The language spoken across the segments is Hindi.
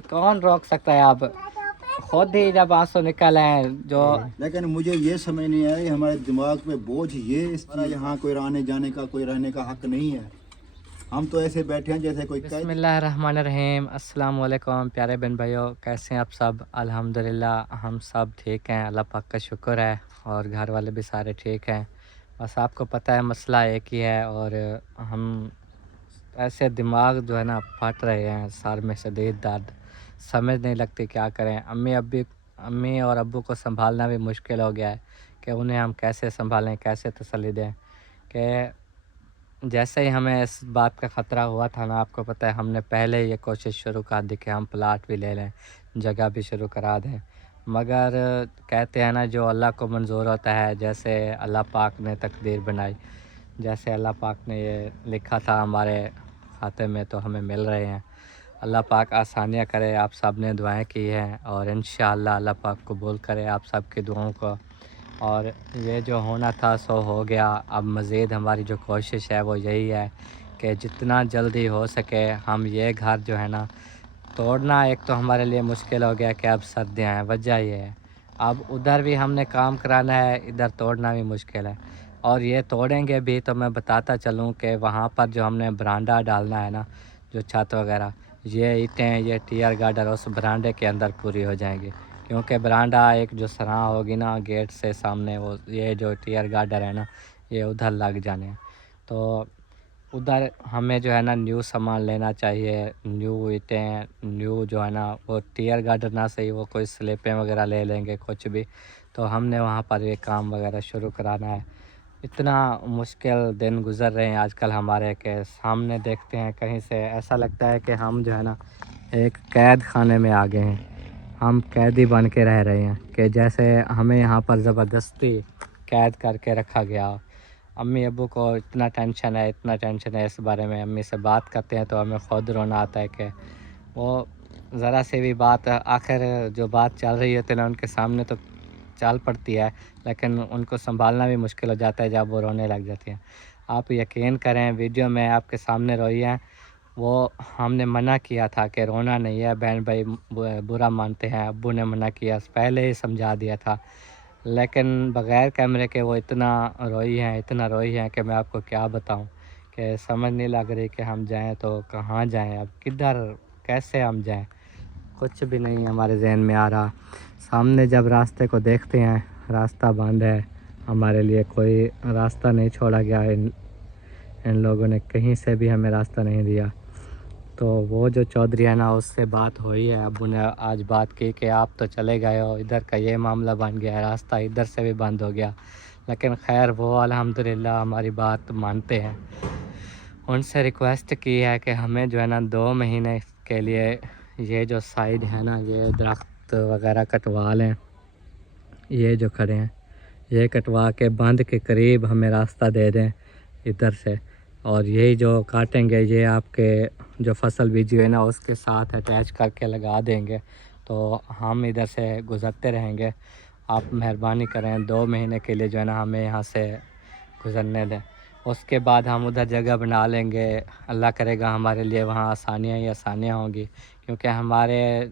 कौन रोक सकता है। आप खुद ही जब आंसू निकल आए जो। लेकिन मुझे ये समझ नहीं आ रही, हमारे दिमाग पे बोझ ये इस तरह यहाँ कोई आने जाने का कोई रहने का हक नहीं है। हम तो ऐसे बैठे हैं जैसे कोई बिस्मिल्लाहिर्रहमानिर्रहीम। अस्सलाम वालेकुम प्यारे बहन भाइयों, कैसे हैं आप सब। अल्हम्दुलिल्लाह हम सब ठीक हैं, अल्लाह पाक का शुक्र है। और घर वाले भी सारे ठीक हैं। बस आपको पता है मसला एक ही है। और हम ऐसे दिमाग जो है ना फट रहे हैं, सर में शदीद दर्द, समझ नहीं लगती क्या करें। अम्मी और अब्बू को संभालना भी मुश्किल हो गया है कि उन्हें हम कैसे संभालें, कैसे तसल्ली दें। कि जैसे ही हमें इस बात का ख़तरा हुआ था ना, आपको पता है हमने पहले ये कोशिश शुरू कर दी कि हम प्लाट भी ले लें, जगह भी शुरू करा दें। मगर कहते हैं ना, जो अल्लाह को मंजूर होता है, जैसे अल्लाह पाक ने तकदीर बनाई, जैसे अल्लाह पाक ने ये लिखा था हमारे खाते में, तो हमें मिल रहे हैं। अल्लाह पाक आसानियाँ करे। आप सब ने दुआएं की हैं और इंशाअल्लाह अल्लाह पाक कबूल करे आप सब की दुआओं को। और ये जो होना था सो हो गया। अब मज़ीद हमारी जो कोशिश है वो यही है कि जितना जल्दी हो सके हम ये घर जो है ना तोड़ना। एक तो हमारे लिए मुश्किल हो गया कि अब सर्दियाँ हैं, वजह ये है। अब उधर भी हमने काम कराना है, इधर तोड़ना भी मुश्किल है। और ये तोड़ेंगे भी तो मैं बताता चलूँ कि वहाँ पर जो हमने बरांडा डालना है ना, जो छत वगैरह, ये ईंटें, ये टियर गार्डर उस बरांडे के अंदर पूरी हो जाएंगी। क्योंकि बरांडा एक जो सराह होगी ना गेट से सामने, वो ये जो टियर गार्डर है ना, ये उधर लग जाने हैं। तो उधर हमें जो है ना न्यू सामान लेना चाहिए, न्यू ईंटें, न्यू जो है ना वो टियर गार्डर ना सही, वो कोई स्लेपें वगैरह ले लेंगे कुछ भी। तो हमने वहाँ पर ये काम वगैरह शुरू कराना है। इतना मुश्किल दिन गुज़र रहे हैं आजकल हमारे के सामने, देखते हैं कहीं से ऐसा लगता है कि हम जो है ना एक कैद खाने में आ गए हैं। हम कैदी बन के रह रहे हैं कि जैसे हमें यहाँ पर ज़बरदस्ती कैद करके रखा गया। अम्मी अब्बू को इतना टेंशन है, इतना टेंशन है इस बारे में। अम्मी से बात करते हैं तो हमें ख़ुद रोना आता है कि वो ज़रा सी भी बात, आखिर जो बात चल रही होती है ना उनके सामने तो चल पड़ती है, लेकिन उनको संभालना भी मुश्किल हो जाता है जब वो रोने लग जाती हैं। आप यकीन करें, वीडियो में आपके सामने रोई हैं, वो हमने मना किया था कि रोना नहीं है, बहन भाई बुरा मानते हैं। अब्बू ने मना किया, पहले ही समझा दिया था, लेकिन बग़ैर कैमरे के वो इतना रोई हैं, इतना रोई हैं कि मैं आपको क्या बताऊं। कि समझ नहीं लग रही कि हम जाएं तो कहाँ जाएं, अब किधर, कैसे हम जाएं, कुछ भी नहीं हमारे जहन में आ रहा। सामने जब रास्ते को देखते हैं, रास्ता बंद है हमारे लिए, कोई रास्ता नहीं छोड़ा गया। इन लोगों ने कहीं से भी हमें रास्ता नहीं दिया। तो वो जो चौधरी है ना, उससे बात हुई है, अब्बू ने आज बात की कि आप तो चले गए हो, इधर का ये मामला बन गया है, रास्ता इधर से भी बंद हो गया। लेकिन खैर वो अल्हम्दुलिल्लाह हमारी बात मानते हैं। उनसे रिक्वेस्ट की है कि हमें जो है ना 2 महीने के लिए ये जो साइड है ना, ये दरख्त वगैरह कटवा लें, ये जो खड़े हैं ये कटवा के बंद के करीब हमें रास्ता दे दें इधर से। और यही जो काटेंगे ये आपके जो फसल बीजी है ना उसके साथ अटैच करके लगा देंगे, तो हम इधर से गुज़रते रहेंगे। आप मेहरबानी करें 2 महीने के लिए जो है ना हमें यहाँ से गुज़रने दें। उसके बाद हम उधर जगह बना लेंगे। अल्लाह करेगा हमारे लिए वहाँ आसानियाँ ही आसानियाँ होंगी, क्योंकि हमारे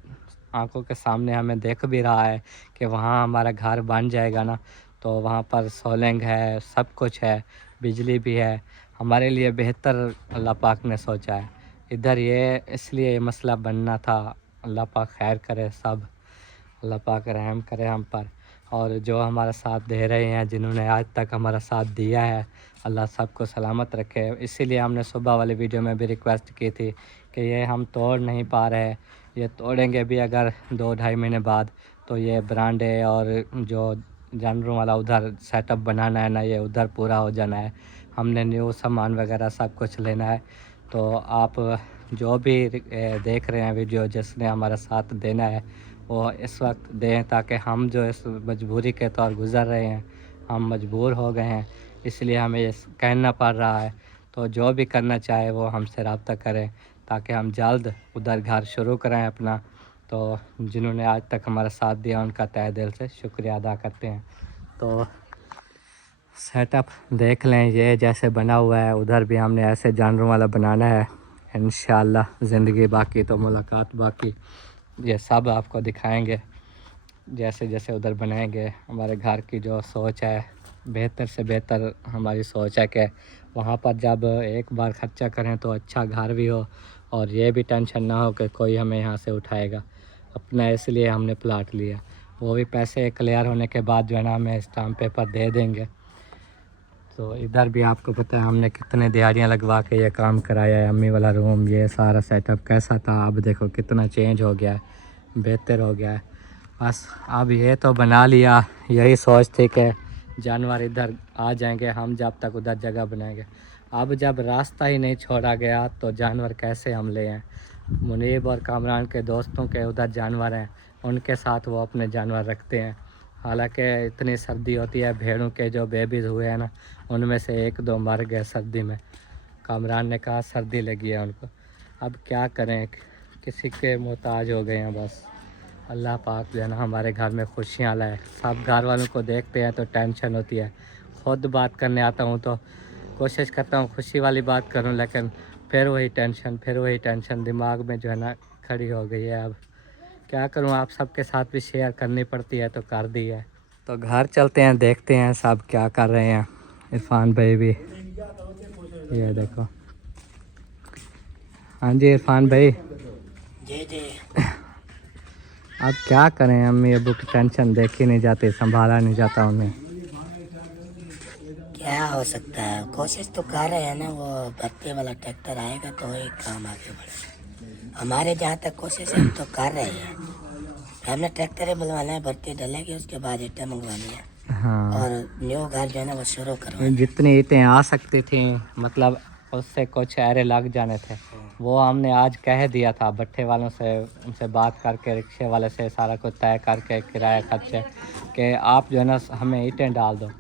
आंखों के सामने हमें दिख भी रहा है कि वहाँ हमारा घर बन जाएगा ना, तो वहाँ पर सोलंग है, सब कुछ है, बिजली भी है। हमारे लिए बेहतर अल्लाह पाक ने सोचा है। इधर ये इसलिए ये मसला बनना था। अल्लाह पाक खैर करे सब, अल्लाह पाक रहम करे हम पर। और जो हमारा साथ दे रहे हैं, जिन्होंने आज तक हमारा साथ दिया है, अल्लाह सबको सलामत रखे। इसीलिए हमने सुबह वाली वीडियो में भी रिक्वेस्ट की थी कि ये हम तोड़ नहीं पा रहे, ये तोड़ेंगे भी अगर 2-2.5 महीने बाद, तो ये बरांडे और जो जानवरों वाला उधर सेटअप बनाना है ना, ये उधर पूरा हो जाना है। हमने न्यू सामान वगैरह सब कुछ लेना है। तो आप जो भी देख रहे हैं वीडियो, जिसने हमारा साथ देना है वो इस वक्त दें, ताकि हम जो इस मजबूरी के तौर गुज़र रहे हैं, हम मजबूर हो गए हैं, इसलिए हमें ये कहना पड़ रहा है। तो जो भी करना चाहे वो हमसे रब्ता करें, ताकि हम जल्द उधर घर शुरू करें अपना। तो जिन्होंने आज तक हमारा साथ दिया उनका तहे दिल से शुक्रिया अदा करते हैं। तो सेटअप देख लें, ये जैसे बना हुआ है, उधर भी हमने ऐसे जानवरों वाला बनाना है। इंशाअल्लाह ज़िंदगी बाकी तो मुलाकात बाकी। ये सब आपको दिखाएंगे जैसे जैसे उधर बनाएंगे। हमारे घर की जो सोच है, बेहतर से बेहतर हमारी सोच है कि वहाँ पर जब एक बार खर्चा करें तो अच्छा घर भी हो और ये भी टेंशन ना हो कि कोई हमें यहाँ से उठाएगा। अपना इसलिए हमने प्लाट लिया, वो भी पैसे क्लियर होने के बाद जो है ना हमें स्टाम्प पेपर दे देंगे। तो इधर भी आपको पता है हमने कितने दिहाड़ियाँ लगवा के ये काम कराया है। अम्मी वाला रूम, ये सारा सेटअप कैसा था, अब देखो कितना चेंज हो गया है, बेहतर हो गया है। बस अब ये तो बना लिया, यही सोच थी कि जानवर इधर आ जाएंगे, हम जब तक उधर जगह बनाएंगे। अब जब रास्ता ही नहीं छोड़ा गया तो जानवर कैसे हम ले आएँ। मुनीब और कामरान के दोस्तों के उधर जानवर हैं, उनके साथ वो अपने जानवर रखते हैं। हालांकि इतनी सर्दी होती है, भेड़ों के जो बेबीज़ हुए हैं ना उनमें से एक दो मर गए सर्दी में। कामरान ने कहा सर्दी लगी है उनको। अब क्या करें, किसी के मोहताज हो गए हैं। बस अल्लाह पाक जो है ना हमारे घर में खुशियाँ लाए। सब घर वालों को देखते हैं तो टेंशन होती है। खुद बात करने आता हूँ तो कोशिश करता हूँ खुशी वाली बात करूँ, लेकिन फिर वही टेंशन दिमाग में जो है ना खड़ी हो गई है। अब क्या करूँ, आप सबके साथ भी शेयर करनी पड़ती है तो कर दी है। तो घर चलते हैं, देखते हैं सब क्या कर रहे हैं। इरफान भाई भी, ये देखो। हाँ जी इरफान भाई। जी जी। अब क्या करें, अम्मी अबू की टेंशन देखी नहीं जाती, संभाला नहीं जाता उन्हें। क्या हो सकता है, कोशिश तो कर रहे हैं ना, वो भर्ती वाला ट्रैक्टर आएगा तो ही काम आगे बढ़ेगा। हमारे जहाँ तक कोशिश है हम तो कर रहे हैं। हमने ट्रैक्टर ही बुलवाना है, भर्ती डलेगी उसके बाद ईंटें मंगवानी है। हाँ, और न्यू घर जो है ना वो शुरू करवाना। जितनी ईंटें आ सकती थी, मतलब उससे कुछ ऐरे लग जाने थे, वो हमने आज कह दिया था भट्ठे वालों से, उनसे बात करके रिक्शे वाले से सारा कुछ तय करके किराया खर्चे कि आप जो है ना हमें ईंटें डाल दो।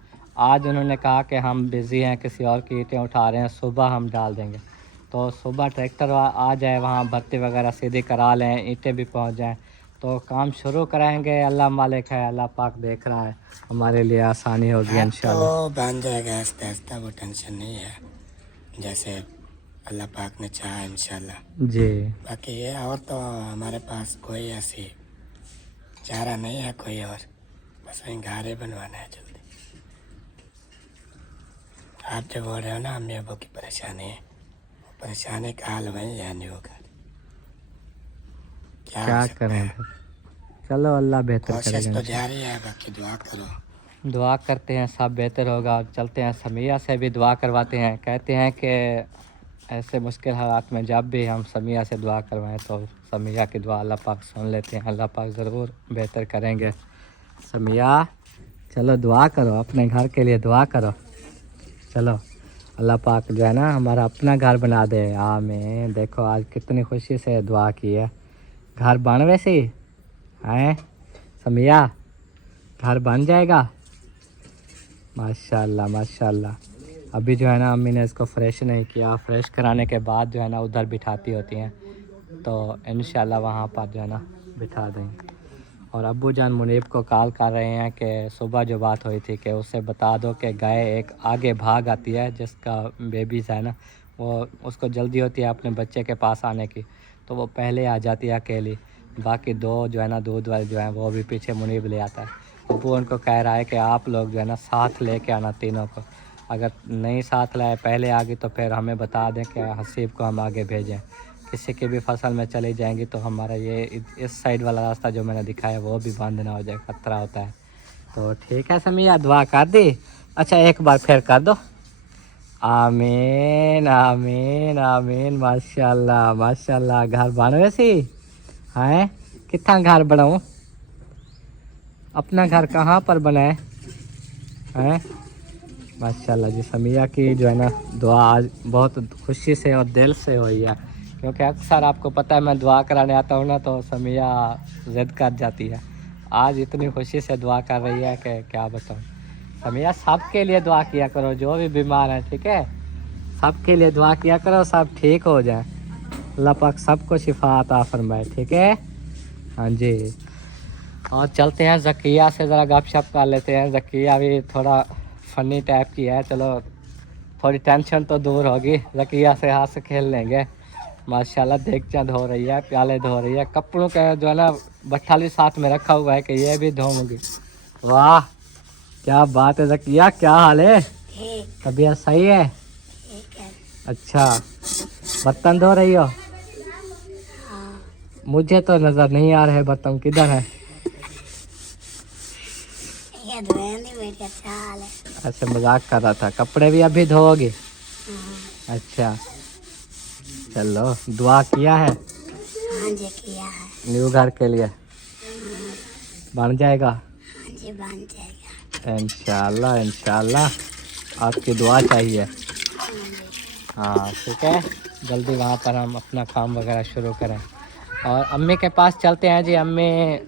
आज उन्होंने कहा कि हम बिज़ी हैं, किसी और की ईंटें उठा रहे हैं, सुबह हम डाल देंगे। तो सुबह ट्रैक्टर आ जाए, वहाँ भर्ती वगैरह सीधी करा लें, ईंटें भी पहुँच जाएँ तो काम शुरू कराएंगे। अल्लाह मालिक है, अल्लाह पाक देख रहा है, हमारे लिए आसानी होगी इंशाल्लाह। तो बन जाएगा आहिस्ता आहिस्ता, वो टेंशन नहीं है, जैसे अल्लाह पाक ने चाहा इंशाल्लाह। जी बाकी ये और तो हमारे पास कोई ऐसी चारा नहीं है कोई और, बस वहीं घर ही बनवाना है जल्दी। आप जो बोल रहे हो ना अम्मी अबू की परेशानी, वो परेशानी का हाल वही है न्यू घर। क्या हो सकता करें है? फिर? चलो अल्लाह बेहतर कोशिश करेगा। तो जारी है, बाकी दुआ करो। दुआ करते हैं सब बेहतर होगा। और चलते हैं समिया से भी दुआ करवाते हैं। कहते हैं कि ऐसे मुश्किल हालात में जब भी हम समिया से दुआ करवाएं तो समिया की दुआ अल्लाह पाक सुन लेते हैं। अल्लाह पाक ज़रूर बेहतर करेंगे। समिया चलो दुआ करो, अपने घर के लिए दुआ करो। चलो अल्लाह पाक जो है ना हमारा अपना घर बना दे। आमीन। देखो आज कितनी खुशी से दुआ की है। घर बन वैसे ही हैं समिया, घर बन जाएगा माशाल्लाह माशाल्लाह। अभी जो है ना अम्मी ने इसको फ्रेश नहीं किया, फ्रेश कराने के बाद जो है ना उधर बिठाती होती हैं, तो इंशाल्लाह वहाँ पर जो है ना बिठा देंगे। और अब्बू जान मुनीब को कॉल कर रहे हैं कि सुबह जो बात हुई थी कि उससे बता दो कि गाय एक आगे भाग आती है जिसका बेबीज़ है ना, वो उसको जल्दी होती है अपने बच्चे के पास आने की, तो वो पहले आ जाती है अकेली। बाकी दो जो है ना दूध वाले जो हैं वो भी पीछे मुनीब ले आता है। अब्बू उनको कह रहा है कि आप लोग जो है ना साथ लेके आना तीनों को। अगर नहीं साथ लाए पहले आ गई तो फिर हमें बता दें कि हसीब को हम आगे भेजें। किसी की भी फसल में चली जाएंगी तो हमारा ये इस साइड वाला रास्ता जो मैंने दिखाया वो भी बंद ना हो जाए, खतरा होता है। तो ठीक है समिया, दुआ कर दी। अच्छा एक बार फिर कर दो। आमीन आमीन आमीन। माशाल्लाह माशाल्लाह। घर बन वैसी हैं? कितना घर बनाऊँ? अपना घर कहाँ पर बनाए हैं? माशाल्लाह जी। समिया की जो है ना दुआ आज बहुत खुशी से और दिल से हुई है, क्योंकि अक्सर आपको पता है मैं दुआ कराने आता हूँ ना तो समिया ज़िद कर जाती है। आज इतनी खुशी से दुआ कर रही है कि क्या बताऊँ। समिया सबके लिए दुआ किया करो, जो भी बीमार है, ठीक है? सबके लिए दुआ किया करो, सब ठीक हो जाए। अल्लाह पाक सबको शिफा अता फरमाए, ठीक है? हाँ जी। और चलते हैं ज़किया से ज़रा गपशप कर लेते हैं। ज़किया भी थोड़ा फ़नी टाइप की है, चलो थोड़ी टेंशन तो दूर होगी। ज़किया से हाथ से खेल लेंगे। माशाल्लाह देगचा धो रही है, प्याले धो रही है, कपड़ों का जो है ना बट्ठाली साथ में रखा हुआ है कि ये भी धोऊंगी। वाह क्या बात है ज़किया, क्या हाल है? ठीक तबीयत सही है? ठीक है। अच्छा बर्तन धो रही हो? हाँ मुझे तो नज़र नहीं आ रहे बर्तन, किधर है? ये धोएंगे बेटा, अच्छा हाल है। ऐसे मजाक कर रहा था। कपड़े भी अभी धोओगे? हाँ अच्छा चलो, दुआ किया है हाँ जी किया है। न्यू घर के लिए? बन जाएगा हाँ जी बन जाएगा। इंशाल्लाह इंशाल्लाह, आपकी दुआ चाहिए। हाँ जी। हाँ ठीक है, जल्दी वहाँ पर हम अपना काम वगैरह शुरू करें। और अम्मी के पास चलते हैं जी। अम्मी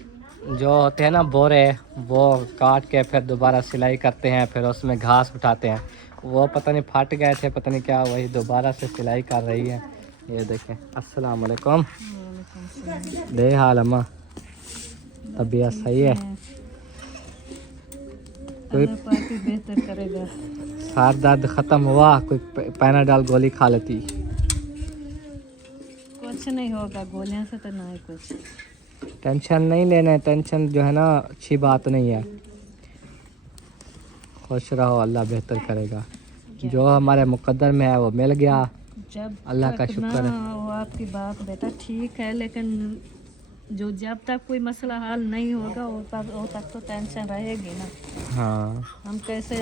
जो होते हैं ना बोरे, वो काट के फिर दोबारा सिलाई करते हैं, फिर उसमें घास उठाते हैं। वो पता नहीं फट गए थे, पता नहीं क्या, वही दोबारा से सिलाई कर रही है। ये देखें। अस्सलाम वालेकुम। दे हाल अम्मा, तबीयत सही है? कोई बेहतर करेगा। सर दर्द ख़त्म हुआ? कोई पैनाडॉल गोली खा लेती? कुछ नहीं होगा, गोलियां से तो नहीं कुछ। टेंशन नहीं लेना, टेंशन जो है ना अच्छी बात नहीं है। खुश रहो, अल्लाह बेहतर करेगा। जो हमारे मुकद्दर में है वो मिल गया, जब अल्लाह का तक शुक्र ना है। वो आपकी बात बेटा ठीक है, लेकिन जो जब तक कोई मसला हल नहीं होगा वो तक तो टेंशन रहेगी ना। हाँ हम कैसे,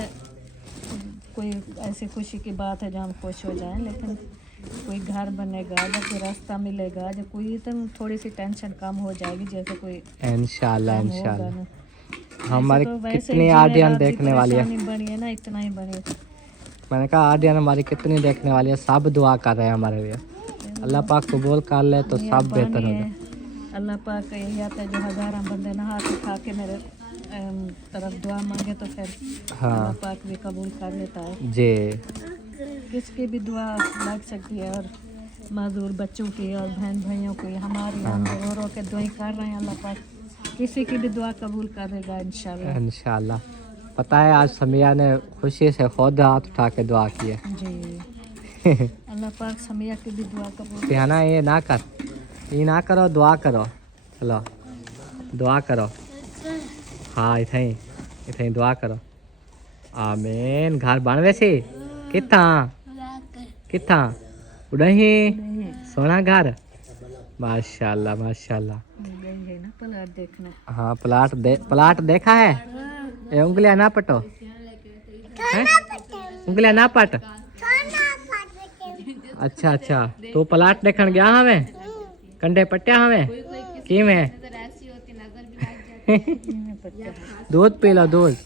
कोई ऐसी खुशी की बात है जो हम खुश हो जाएं, लेकिन कोई घर बनेगा, जब कोई रास्ता मिलेगा, जब कोई तो थोड़ी सी टेंशन कम हो जाएगी, जैसे कोई इंशाल्लाह काम होगा इंशाल्लाह। ना। हमारी वैसे तो वैसे कितनी ही आडियन जिन्हें देखने वाली है? परेशानी बनी है ना, इतना ही बने। मैंने कहा आडियन हमारी कितनी देखने वाली है, सब दुआ कर रहे हैं हमारे लिए। अल्लाह पाक कबूल कर ले तो सब बेहतर होगा। अल्लाह पाक का यही आता है, जो हज़ारों बंदे ना हाथ उठा के मेरे तरफ दुआ मांगे तो फिर हाँ अल्लाह पाक भी कबूल कर लेता है। जी किसकी भी दुआ लग सकती है, और माजूर बच्चों की और बहन भाइयों की, हमारी हम रो रो के दुआएं कर रहे हैं। अल्लाह पाक किसी की भी दुआ कबूल करेगा इंशाल्लाह। इंशाल्लाह। पता है आज समिया ने खुशी से खुद हाथ उठा के दुआ की है। जी अल्लाह पाक समिया की भी दुआ कबूल। सियाना ये ना कर, ये ना करो, दुआ करो। चलो दुआ करो। हाँ इथे दुआ करो। आमीन। घर बन वैसे कितना कितना उड़ही सोना घर? माशाल्लाह माशाल्लाह। गई है ना प्लाट देखने। हाँ प्लाट देखा है? ये उंगलियां ना पटो, हैं? उंगलियां ना पट। अच्छा अच्छा, तो प्लाट देखन गया हमें, कंडे पट्टिया हमें की में दूध पी लो दूध।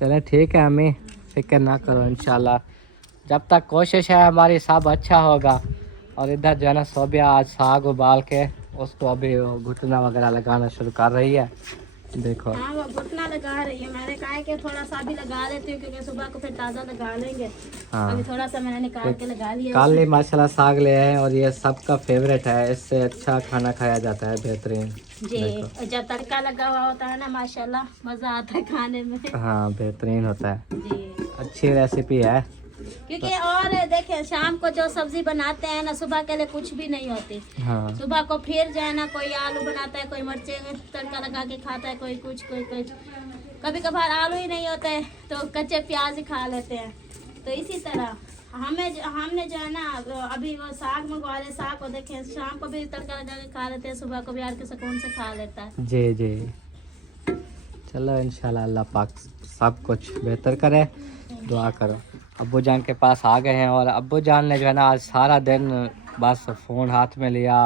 चले ठीक है, हमें फिक्र ना करो, इंशाल्लाह जब तक कोशिश है हमारी सब अच्छा होगा। और इधर जो है ना सोबिया आज साग उबाल के उसको अभी घुटना वगैरह लगाना शुरू कर रही है। देखो हाँ वो घुटना लगा रही है। मैंने कहा कि थोड़ा सा भी लगा लेती हूँ, क्योंकि सुबह को फिर ताज़ा लगा लेंगे। हाँ अभी थोड़ा सा मैंने निकाल के लगा लिया। काली माशाल्लाह साग ले आए और ये सबका फेवरेट है, इससे अच्छा खाना खाया जाता है, बेहतरीन। जी, और जब तड़का लगा हुआ होता है ना माशाल्लाह मज़ा आता है खाने में। हाँ बेहतरीन होता है, जी, अच्छी रेसिपी है। क्योंकि और देखें शाम को जो सब्जी बनाते हैं ना, सुबह के लिए कुछ भी नहीं होती। हाँ सुबह को फिर जो है ना कोई आलू बनाता है, कोई मिर्चे तड़का लगा के खाता है, कोई कुछ कभी कभार आलू ही नहीं होते हैं तो कच्चे प्याज ही खा लेते हैं। तो इसी तरह हमने जो है ना अभी वो साग मंगवा ले, साग को देखें शाम को भी तड़का लगा के खा लेते हैं, सुबह को भी यार के सुकून से खा लेता है। जी जी। चलो इंशाल्लाह अल्लाह पाक सब कुछ बेहतर करे, दुआ करो। अब्बू जान के पास आ गए हैं और अब्बू जान ने जो है ना आज सारा दिन बस फ़ोन हाथ में लिया,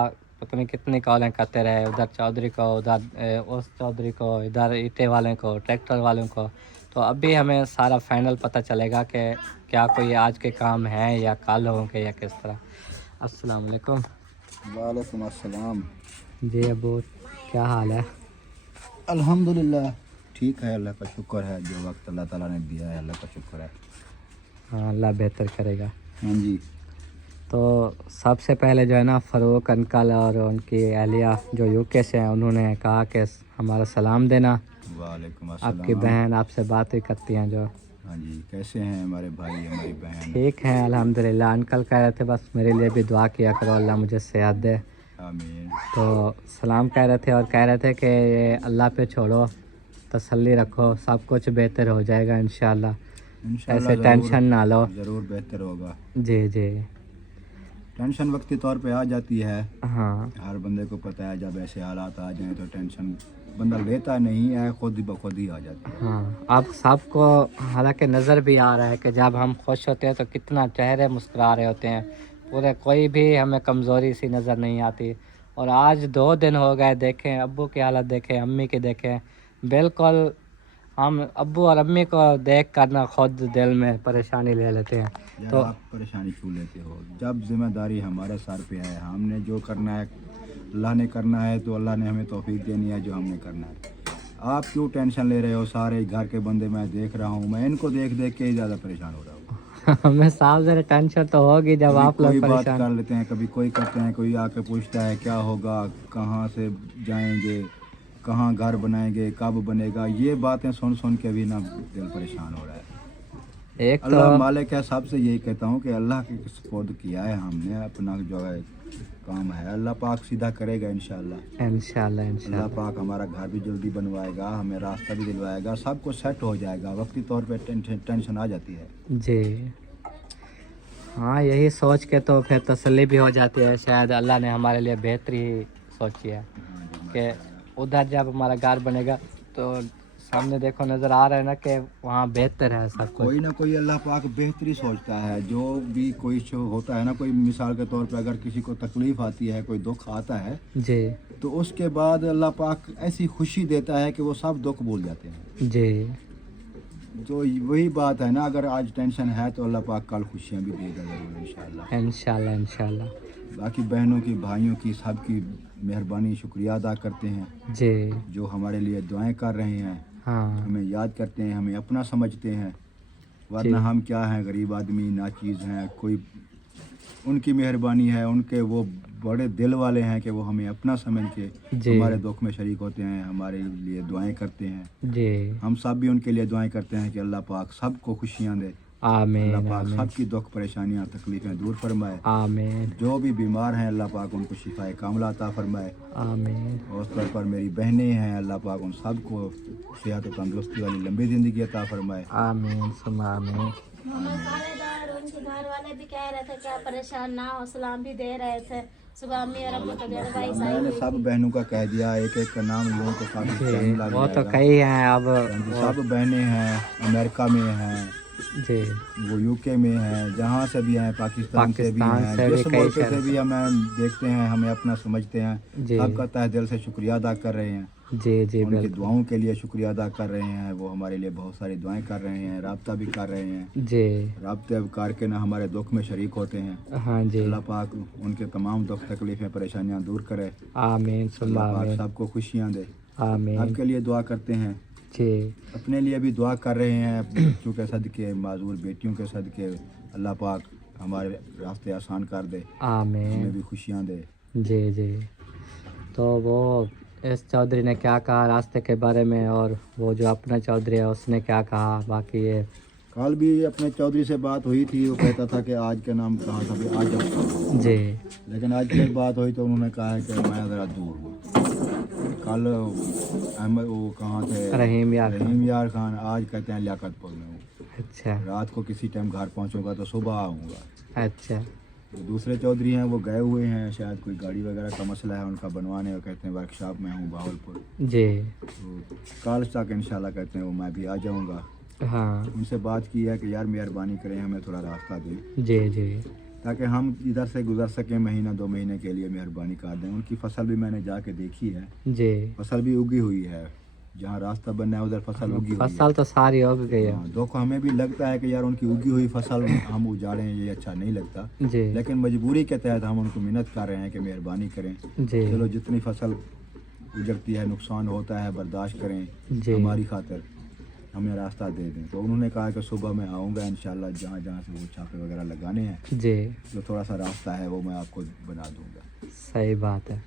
पता नहीं कितनी कॉलें करते रहे, उधर चौधरी को, उधर उस चौधरी को, इधर ईटे वाले को, ट्रैक्टर वालों को। तो अभी हमें सारा फाइनल पता चलेगा कि क्या कोई आज के काम हैं या कल होंगे या किस तरह। अस्सलाम वालेकुम। वालेकुम अस्सलाम। जी अब्बू क्या हाल है? अल्हम्दुलिल्लाह ठीक है, अल्लाह का शुक्र है, जो वक्त अल्लाह ताला ने दिया है अल्लाह का शुक्र है। हाँ अल्लाह बेहतर करेगा। हाँ जी। तो सबसे पहले जो है ना फ़ारूक अंकल और उनकी अहलिया जो यूके से हैं, उन्होंने कहा कि हमारा सलाम देना। वालेकुम आपकी अस्सलाम। बहन आपसे बात ही करती हैं जो। हाँ जी, कैसे हैं हमारे भाई हमारी बहन? ठीक है अल्हम्दुलिल्लाह। अंकल कह रहे थे बस मेरे लिए भी दुआ किया करो, अल्लाह मुझे सेहत दे। आमीन। तो सलाम कह रहे थे और कह रहे थे कि ये अल्लाह पे छोड़ो, तसल्ली रखो, सब कुछ बेहतर हो जाएगा इंशाल्लाह। इंशाल्लाह ऐसे टेंशन ना लो। ज़रूर बेहतर होगा। जी जी टेंशन वक्ती तौर पे आ जाती है, हाँ हर बंदे को पता है। जब ऐसे हालात आ जाएं तो टेंशन बंदा लेता नहीं है, खुद ब खुद ही आ जाती है। हाँ। अब सबको हालांकि नज़र भी आ रहा है कि जब हम खुश होते हैं तो कितना चेहरे मुस्कुरा रहे होते हैं, पूरे कोई भी हमें कमज़ोरी सी नज़र नहीं आती। और आज 2 दिन हो गए, देखें अब्बू की हालत देखें, अम्मी की देखें, बिल्कुल हम अब्बू और अम्मी को देख कर ना खुद दिल में परेशानी ले लेते हैं। यार तो आप परेशानी क्यों लेते हो? जब जिम्मेदारी हमारे सर पे है, हमने जो करना है अल्लाह ने करना है, तो अल्लाह ने हमें तौफीक देनी है जो हमने करना है। आप क्यों टेंशन ले रहे हो? सारे घर के बंदे मैं देख रहा हूँ, मैं इनको देख देख के ही ज़्यादा परेशान हो रहा हूँ। हमें साफ ज़रा टेंशन तो होगी जब कभी आप लोग कोई बात परेशान। कर लेते हैं, कभी कोई करते हैं, कोई आके पूछता है क्या होगा, कहाँ से जाएंगे, कहाँ घर बनाएंगे, कब बनेगा, ये बातें सुन सुन के भी ना दिल परेशान हो रहा है। एक अल्लाह तो मालिक है, सबसे यही कहता हूँ कि अल्लाह के सुपुर्द किया है हमने, अपना जो है काम है अल्लाह पाक सीधा करेगा इंशाल्लाह। इंशाल्लाह अल्लाह इंशाल्लाह। पाक हमारा घर भी जल्दी बनवाएगा, हमें रास्ता भी दिलवाएगा, सब कुछ सेट हो जाएगा। वक्ती तौर पे टेंशन आ जाती है। जी हाँ, यही सोच के तो फिर तसल्ली भी हो जाती है, शायद अल्लाह ने हमारे लिए बेहतरी सोची है कि उधर जब हमारा घर बनेगा तो सामने देखो नज़र आ रहा है ना कि वहाँ बेहतर है सब कुछ। कोई ना कोई अल्लाह पाक बेहतरी सोचता है। जो भी कोई शो होता है ना, कोई मिसाल के तौर पे अगर किसी को तकलीफ़ आती है, कोई दुख आता है, जी तो उसके बाद अल्लाह पाक ऐसी खुशी देता है कि वो सब दुख भूल जाते हैं। जी तो वही बात है ना, अगर आज टेंशन है तो अल्लाह पाक कल खुशियाँ भी देगा ज़रूर इंशाल्लाह। इंशाल्लाह इंशाल्लाह। बाकी बहनों की, भाइयों की, सबकी मेहरबानी शुक्रिया अदा करते हैं जी जो हमारे लिए दुआएं कर रहे हैं, हाँ हमें याद करते हैं, हमें अपना समझते हैं। वरना हम क्या हैं, गरीब आदमी, नाचीज़ हैं। कोई उनकी मेहरबानी है, उनके वो बड़े दिल वाले हैं कि वो हमें अपना समझ के जी हमारे दुख में शरीक होते हैं, हमारे लिए दुआएं करते हैं। जी हम सब भी उनके लिए दुआएं करते हैं कि अल्लाह पाक सबको खुशियाँ दे, आमीन अल्लाह पाक आमीन सबकी दुख परेशानियाँ तकलीफ़ें दूर फरमाए। आमीन जो भी बीमार हैं अल्लाह पाक उनको शिफाए कामला अता फरमाए। आमीन और तौर पर मेरी बहनें हैं, अल्लाह पाक उन सबको सेहत और तंदुरुस्ती वाली लंबी ज़िंदगी अता फरमाए। आमीन सुमा आमीन। उनके घर वाले भी कह रहे थे क्या परेशान ना हो, सलाम भी दे रहे थे। सुबह अम्मी और अब्बू तबीयत भाई साई मैंने सब बहनों का कह दिया, एक एक का नाम लूँ तो काफ़ी टाइम लग वो तो जाएगा। कई हैं अब। सब बहनें हैं, अमेरिका में हैं, जी वो यूके में हैं, जहाँ से भी हैं, पाकिस्तान से भी पाकिस्तान हैं, से भी जिस कई मुल्क शहर से भी हमें देखते हैं, हमें अपना समझते हैं, जी सबका तहे दिल से शुक्रिया अदा कर रहे हैं। जी जी उनकी बिल्कुल दुआओं के लिए शुक्रिया अदा कर रहे हैं। वो हमारे लिए बहुत सारी दुआएं कर रहे हैं, राब्ता भी कर रहे हैं। जी राब्ते करके ना हमारे दुख में शरीक होते हैं। हाँ जी अल्लाह पाक उनके तमाम दुख तकलीफ़ें परेशानियां दूर करे। आमीन सुमा अल्लाह पाक आमीन सबको खुशियां दे। आमीन आपके लिए दुआ करते हैं, जी अपने लिए भी दुआ कर रहे हैं। बच्चों के सदके, माजूर बेटियों के सदके अल्लाह पाक हमारे रास्ते आसान कर दे, आमीन हमें भी खुशियां दे। जी जी। तो वो एस चौधरी ने क्या कहा रास्ते के बारे में, और वो जो अपना चौधरी है उसने क्या कहा, बाकी ये कल भी अपने चौधरी से बात हुई थी, वो कहता था कि आज का नाम कहा था, भी आज जाओ। जी लेकिन आज फिर बात हुई तो उन्होंने कहा है कि मैं ज़रा दूर हूँ। कल अहमद वो कहाँ थे, रहीम यार खान। रहीम यार खान, आज कहते हैं लियाकतपुर में हूँ। अच्छा रात को किसी टाइम घर पहुँचूंगा तो सुबह आऊँगा। अच्छा जो दूसरे चौधरी हैं वो गए हुए हैं, शायद कोई गाड़ी वगैरह का मसला है उनका बनवाने, और कहते हैं वर्कशॉप में हूँ भावलपुर। जी तो कल तक इंशाल्लाह कहते हैं वो मैं भी आ जाऊँगा। हाँ उनसे बात की है कि यार मेहरबानी करें, हमें थोड़ा रास्ता दें जी जी ताकि हम इधर से गुजर सकें, महीना 2 महीने के लिए मेहरबानी कर दें। उनकी फसल भी मैंने जाके देखी है, जी फसल भी उगी हुई है, जहाँ रास्ता बनना है उधर फसल उगी हुई है। फसल तो सारी हो गई है। हाँ, दुख हमें भी लगता है कि यार उनकी उगी हुई फसल हम उजाड़ें, ये अच्छा नहीं लगता। जी लेकिन मजबूरी के तहत हम उनको मिन्नत कर रहे हैं कि मेहरबानी करें, जी चलो जितनी फसल उजड़ती है, नुकसान होता है, बर्दाश्त करें, जी हमारी खातिर हमें रास्ता दे दें। तो उन्होंने कहा कि सुबह मैं आऊँगा इंशाल्लाह, जहाँ जहाँ से वो छापे वगैरह लगाने हैं, जी जो थोड़ा सा रास्ता है वो मैं आपको बना दूँगा। सही बात है।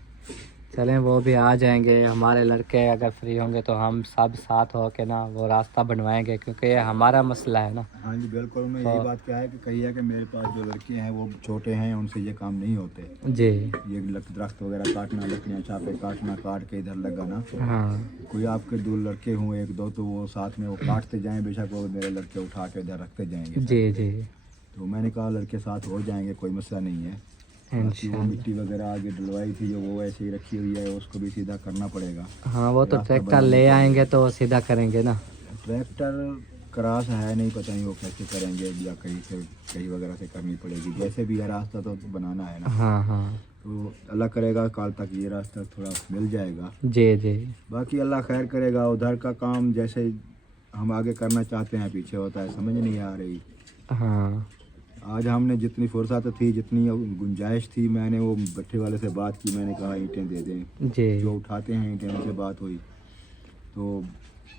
चलें वो भी आ जाएंगे। हमारे लड़के अगर फ्री होंगे तो हम सब साथ हो के ना वो रास्ता बनवाएंगे, क्योंकि ये हमारा मसला है ना। हाँ जी बिल्कुल। मैं यही बात क्या है कि कही है कि मेरे पास जो लड़के हैं वो छोटे हैं, उनसे ये काम नहीं होते। जी ये दरख्त वगैरह काटना, लकड़ियाँ चापे काटना, काट के इधर लगाना। हाँ कोई आपके 2 लड़के हों 1-2 तो वो साथ में वो काटते जाएं, बेशक वो मेरे लड़के उठा के इधर रखते जाएंगे। जी जी तो मैंने कहा लड़के साथ हो जाएंगे, कोई मसला नहीं है। बाकी वो इंशाल्लाह। मिट्टी वगैरह आगे डलवाई थी जो वो ऐसे ही रखी हुई है, उसको भी सीधा करना पड़ेगा। हाँ वो तो रास्ता ट्रैक्टर बनाने ले के लिए। आएंगे तो सीधा करेंगे ना। ट्रैक्टर क्रॉस है नहीं, पता नहीं वो कैसे करेंगे, या कहीं से कहीं वगैरह से करनी पड़ेगी। जैसे भी है रास्ता तो बनाना है ना। हाँ हाँ तो अल्लाह करेगा कल तक ये रास्ता थोड़ा मिल जाएगा। जी जी बाकी अल्लाह खैर करेगा। उधर का काम जैसे हम आगे करना चाहते हैं पीछे होता है, समझ नहीं आ रही। हाँ आज हमने जितनी फुर्सत थी, जितनी गुंजाइश थी, मैंने वो भट्ठे वाले से बात की। मैंने कहा ईंटें दे दें, जी जो उठाते हैं ईंटें, उनसे बात हुई तो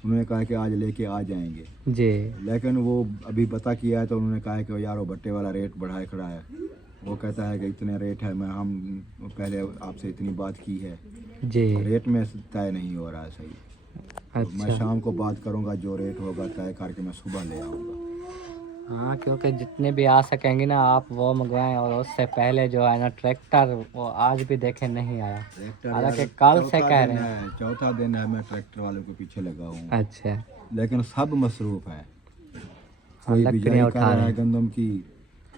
उन्होंने कहा कि आज लेके आ जाएंगे। जी लेकिन वो अभी पता किया है तो उन्होंने कहा है कि यार वो भट्टे वाला रेट बढ़ाए खड़ा है। वो कहता है कि इतने रेट है, मैं हम पहले आपसे इतनी बात की है, जी रेट में तय नहीं हो रहा है सही। तो मैं अच्छा शाम को बात करूंगा, जो रेट होगा तय करके मैं सुबह ले आऊँगा। हाँ क्योंकि जितने भी आ सकेंगे ना आप वो मंगवाएं। और उससे पहले जो है ना ट्रैक्टर वो आज भी देखे नहीं आया। ट्रैक्टर हालांकि यार कल से चौथा कह दिन रहे हैं। है, चौथा दिन है मैं ट्रैक्टर वालों के पीछे लगा हूँ। अच्छा लेकिन सब मसरूफ है। हाँ, कोई लकड़ियाँ बिजाई उठा कर रहा रहे है हैं। गंदम की,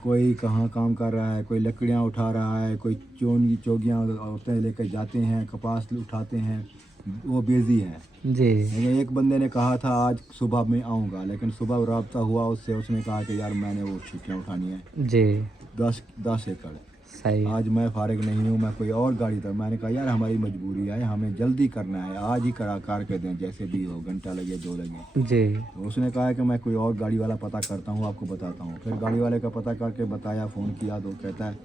कोई कहाँ काम कर रहा है, कोई लकड़ियाँ उठा रहा है, कोई चोगियाँ औरतें लेकर जाते हैं, कपास उठाते हैं, वो बिजी है। जी लेकिन एक बंदे ने कहा था आज सुबह मैं आऊँगा, लेकिन सुबह रब्ता हुआ उससे, उसने कहा कि यार मैंने वो छुट्टियाँ उठानी है जी 10 एकड़। सही आज मैं फारिग नहीं हूँ, मैं कोई और गाड़ी था। मैंने कहा यार हमारी मजबूरी है, हमें जल्दी करना है, आज ही कर के दें, जैसे भी हो, घंटा लगे 2 लगे। जी तो उसने कहा कि मैं कोई और गाड़ी वाला पता करता हूँ, आपको बताता हूँ। फिर गाड़ी वाले का पता करके बताया, फ़ोन किया तो कहता है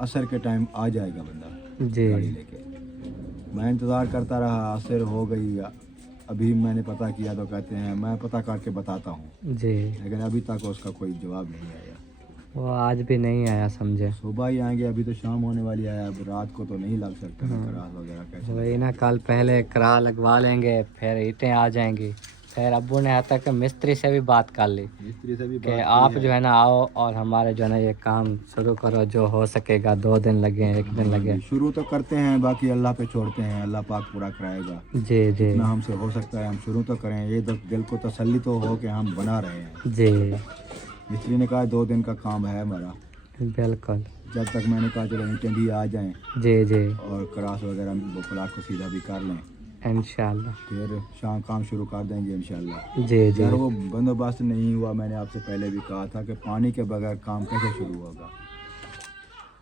असर के टाइम आ जाएगा बंदा जी गाड़ी लेके। मैं इंतज़ार करता रहा, असर हो गई। अभी मैंने पता किया तो कहते हैं मैं पता करके बताता हूँ, जी लेकिन अभी तक उसका कोई जवाब नहीं आया। वो आज भी नहीं आया समझे। सुबह ही आएंगे, अभी तो शाम होने वाली है, अब रात को तो नहीं लग सकता। रात वगैरह कैसे वही ना, कल पहले करा लगवा लेंगे, फिर ईंटें आ जाएंगी। फिर अब्बू ने यहाँ तक मिस्त्री से भी बात कर ली मिस्त्री से भी कि बात आप की जो है ना आओ और हमारे जो है ना ये काम शुरू करो, जो हो सकेगा। 2 दिन लगे, 1 दिन लगे। शुरू तो करते हैं, बाकी अल्लाह पे छोड़ते हैं, अल्लाह पाक पूरा कराएगा। जी जी जितना हमसे हो सकता है हम शुरू तो करें, ये तो दिल को तसल्ली तो हो कि हम बना रहे हैं। जी मिस्त्री ने कहा 2 दिन का काम है हमारा। बिल्कुल। जब तक मैंने कहा चलो ईंटें भी आ जाएं जी जी और क्रास वगैरह वो प्लाट को सीधा भी कर लें, इंशाल्लाह। फिर शाम काम शुरू कर देंगे इंशाल्लाह। जी जी यार वो बंदोबस्त नहीं हुआ, मैंने आपसे पहले भी कहा था कि पानी के बगैर काम कैसे शुरू होगा।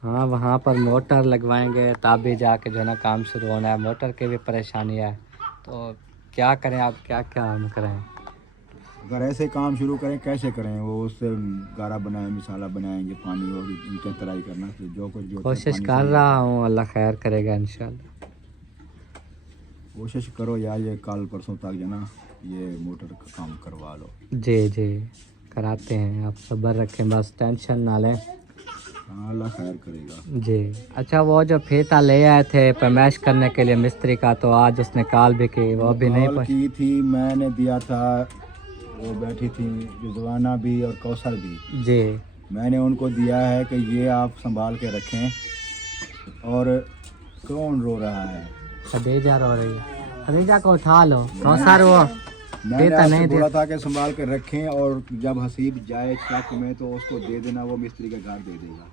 हाँ वहाँ पर मोटर लगवाएंगे तब भी जाके जो है ना काम शुरू होना है। मोटर की भी परेशानी है, तो क्या करें आप, क्या क्या हम करें। अगर ऐसे काम शुरू करें कैसे करें, वो उससे गारा बनाए मिसाला बनाएंगे, पानी और ईंटें तराई करना, फिर जो कुछ जो कोशिश कर रहा हूँ, अल्लाह खैर करेगा इंशाल्लाह। कोशिश करो यार, ये कल परसों तक जो ना ये मोटर का काम करवा लो। जी जी कराते हैं, आप सब्र रखें, बस टेंशन ना लें। हाँ अल्लाह खैर करेगा। जी अच्छा, वो जो फीता ले आए थे पैमाइश करने के लिए मिस्त्री का, तो आज उसने कॉल भी की, वो भी नहीं कॉल की थी, मैंने दिया था, वो बैठी थी रिजवाना भी और कौसर भी। जी मैंने उनको दिया है कि ये आप संभाल के रखें। और कौन रो रहा है? खदीजा रो रही है, खदीजा को उठा लो। कौसर वो मैंने फीता आपसे नहीं बोला दिया। था कि संभाल के रखें, और जब हसीब जाए ट्रक में तो उसको दे देना, वो मिस्त्री के घर दे देगा।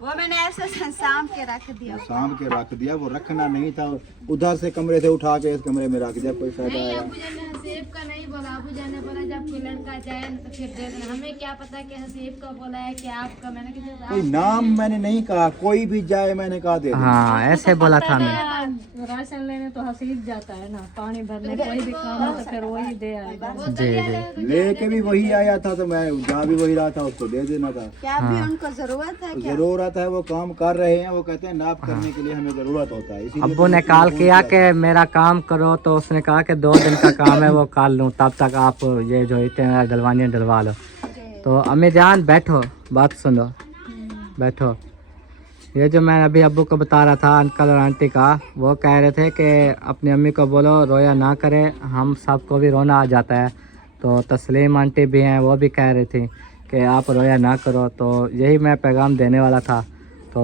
वो मैंने ऐसे शाम के रख दिया। वो शाम के रख दिया, वो रखना नहीं था, उधर से कमरे से उठा के इस कमरे में रख दिया, कोई फायदा आया? हसीब का नहीं बोला, अबू जान ने बोला जब कोई लड़का जाए तो फिर दे देना। हमें क्या पता कि हसीब का बोला है कि आपका। मैंने किसी से कोई नाम मैंने नहीं कहा, कोई भी जाए मैंने कहा दे देना। हाँ ऐसे बोला था मैं। राशन लेने तो हसीब जाता है ना, पानी भरने, कोई भी काम हो तो फिर वही दे आएगा। जी जी लेके भी वही आया था, तो मैं जहाँ भी वही रहा था उसको दे देना था। क्या अभी उनको जरूरत है क्या? जरूरत है, वो काम कर रहे हैं, वो कहते हैं नाप करने के लिए हमें जरूरत होता है, इसीलिए अब्बू ने कॉल किया कि मेरा काम करो, तो उसने कहा कि 2 दिन का काम है वो कर लूँ, तब तक आप ये जो ईंटें डलवानी है डलवा लो। तो अम्मी जान बैठो, बात सुनो, बैठो। ये जो मैं अभी अब्बू को बता रहा था अंकल और आंटी का, वो कह रहे थे कि अपनी अम्मी को बोलो रोया ना करे, हम सबको भी रोना आ जाता है। तो तस्लीम आंटी भी हैं, वो भी कह रही थी कि आप रोया ना करो। तो यही मैं पैगाम देने वाला था। तो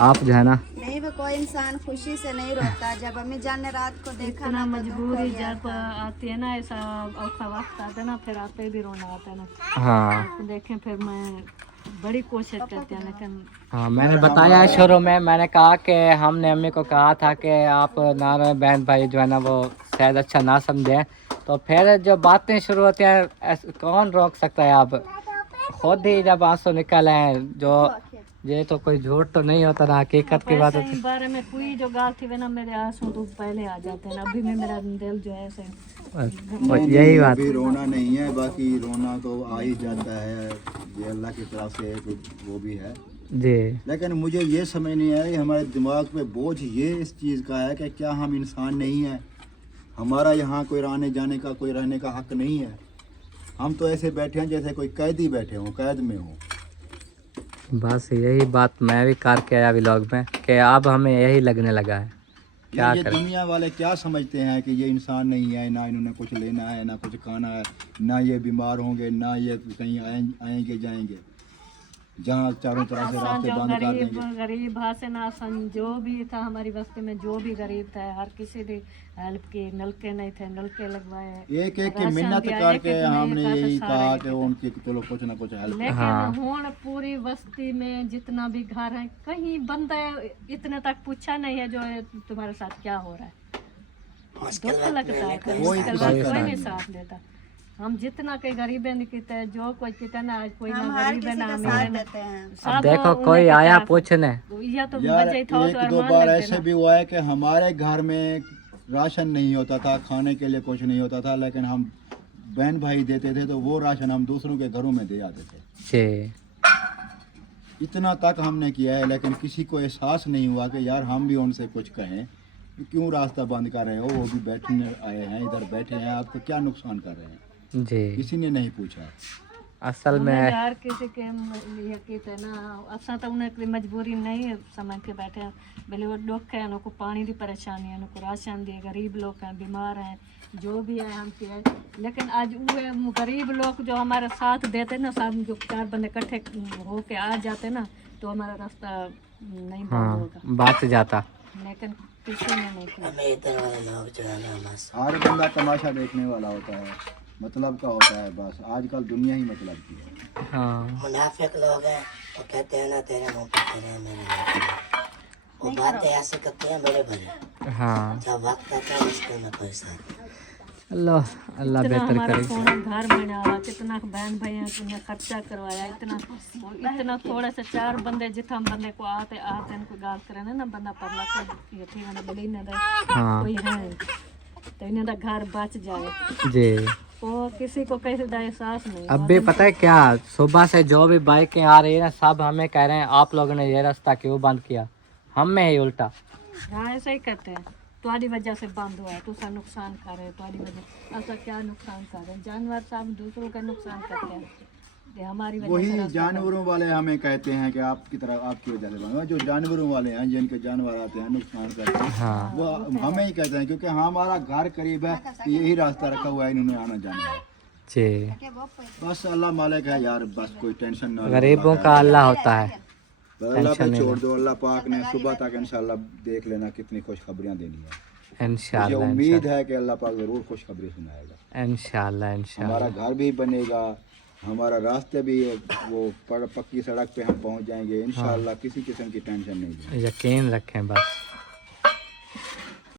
आप जो है ना, नहीं वो कोई इंसान खुशी से नहीं रोता। जब अम्मी जान ने रात को देखा इतना ना तो मजबूरी जब आती है ना, ऐसा औखा वक्त आता है ना, फिर आपे भी रोना आता है ना। हाँ तो देखें फिर मैं बड़ी कोशिश करती हूँ, लेकिन हाँ मैंने बताया है शुरू में, मैंने कहा कि हमने अम्मी को कहा था कि आप ना रोए, बहन भाई जो है ना वो शायद अच्छा ना समझें। तो फिर जो बातें शुरू होती हैं कौन रोक सकता है। आप खुद ही जब आंसू निकल आए, जो ये तो कोई झूठ तो नहीं होता ना, हकीकत की बात ऐसे होती ही बारे में कोई जो गाल थी वे ना, मेरे आंसू तो पहले आ जाते हैं। अभी में मेरा दिल जो है ऐसे है। यही बात अभी रोना नहीं है, बाकी रोना तो आ ही जाता है, ये अल्लाह की तरफ से एक वो भी है। जी। लेकिन मुझे ये समझ नहीं आया कि हमारे दिमाग पे बोझ ये इस चीज़ का है कि क्या हम इंसान नहीं हैं, हमारा यहाँ कोई आने जाने का कोई रहने का हक नहीं है। हम तो ऐसे बैठे हैं जैसे कोई कैदी बैठे हों, कैद में हों। बस यही बात मैं भी करके आया व्लॉग में कि अब हमें यही लगने लगा है। क्या ये करें। दुनिया वाले क्या समझते हैं कि ये इंसान नहीं है, ना इन्होंने कुछ लेना है, ना कुछ खाना है, ना ये बीमार होंगे, ना ये कहीं आएंगे जाएंगे, जहाँ चारों तरफ से रास्ते जो बंद कर गरीब देंगे। गरीब हासन आसन जो भी था हमारी बस्ती में, जो भी गरीब था, हर किसी ने हेल्प की। नलके नहीं थे, नलके लगवाए, एक एक की राशन मिन्नत दिया, करके एक-एक नहीं हमने था तो यही सारे कहा लेके कि थे। उनकी चलो कुछ ना कुछ हेल्प। लेकिन हाँ। हुण पूरी बस्ती में जितना भी घर है, कहीं बंदा इतने तक पूछा नहीं है जो है तुम्हारे साथ क्या हो रहा है। मुश्किल दुख वक्त लगता में है, लेकर कोई कोई मुश्किल किसी वक्त का कोई नहीं नहीं साथ देता। हम जितना कोई गरीब है किते, जो कोई किते ना, कोई ना हम हर गरीब है किसी ना का अमीर साथ है ना, देते हैं। अब सब देखो उन्हीं कोई की आया तरफ। पूछने। या तो यार बजे था तो एक दो अरमान बार लगते ऐसे ना। भी हुआ है कि हमारे घर में राशन नहीं होता था, खाने के लिए कुछ नहीं होता था, लेकिन हम बहन भाई देते थे तो वो राशन हम दूसरों के घरों में दे आते थे। जी। इतना तक हमने किया है, लेकिन किसी को एहसास नहीं हुआ कि यार हम भी उनसे कुछ कहें कि क्यों रास्ता बंद कर रहे हो, वो भी बैठने आए हैं, इधर बैठे हैं, आपको क्या नुकसान कर रहे हैं, जी। किसी ने नहीं पूछा। असल में यार किसी के ये कहते हैं ना, असा तो उन्हें मजबूरी नहीं समझ के बैठे हैं। भले वो दुख है, उनको पानी की परेशानी है, उनको राशन दिए, गरीब लोग हैं, बीमार हैं, जो भी है हम किए। लेकिन आज वो गरीब लोग जो हमारे साथ देते ना, साथ जो चार बंदे इकट्ठे होके आ जाते ना, तो हमारा रास्ता नहीं बंद हाँ होगा। बात जाता। लेकिन किसी ने नहीं किया। हमें इधर वाले लोग जो है ना हमारे हर बंदा तमाशा देखने वाला होता है, मतलब का होता है। बस आजकल दुनिया ही मतलब की है। हाँ मुनाफिक लोग हैं, वो कहते हैं ना तेरे मुंह पे तेरे मेरे मुंह पे, वो बातें ऐसे करते हैं बड़े बड़े। हाँ जब वक्त आता है मुश्किल में कोई साथ। अल्लाह अल्लाह इतना बेहतर हमारा करे। सोना घर बना हुआ, कितना बहन भाई ने खर्चा करवाया, इतना थोड़ा सा चार बंदे जितना बंदे को आते आते इनको गाल करे ना बंदा परला को ये थी मैंने बोली ना हाँ कोई है तो इन्हें घर बच जाए, जी। तो किसी को कैसे का एहसास नहीं। अब भी पता है क्या, सुबह से जो भी बाइकें आ रही है ना, सब हमें कह रहे हैं आप लोगों ने ये रास्ता क्यों बंद किया, हम में ही उल्टा। हाँ ऐसा ही करते हैं, तुम्हारी वजह से बंद हुआ है, तो सा नुकसान कर रहे, तुम्हारी वजह ऐसा क्या नुकसान कर रहे हैं। जानवर सब दूसरों का नुकसान करते हैं, ये हमारी वजह से वही रास्ता जानवरों वाले हमें कहते हैं कि आपकी तरह आपकी वजह से बंद। जो जानवरों वाले हैं, जिनके जानवर आते हैं नुकसान करते हैं, हाँ वो हमें ही कहते हैं, क्योंकि हमारा घर करीब है, तो यही रास्ता रखा हुआ है, इन्होंने आना जाना है। जी। बस अल्लाह मालिक है यार, बस कोई टेंशन ना लो। गरीबों का अल्लाह होता है। बस अल्लाह पे टेंशन नहीं छोड़ दो, अल्लाह पाक ने सुबह तक इंशाल्लाह देख लेना कितनी खुशखबरियाँ देनी है। मुझे इंशाल्लाह उम्मीद है कि अल्लाह पाक जरूर खुशखबरी सुनाएगा। इंशाल्लाह हमारा इंशाल्लाह। घर भी बनेगा, हमारा रास्ते भी वो पक्की सड़क पे हम पहुंच जाएंगे इंशाल्लाह। किसी किस्म की टेंशन नहीं है। यकीन रखें बस।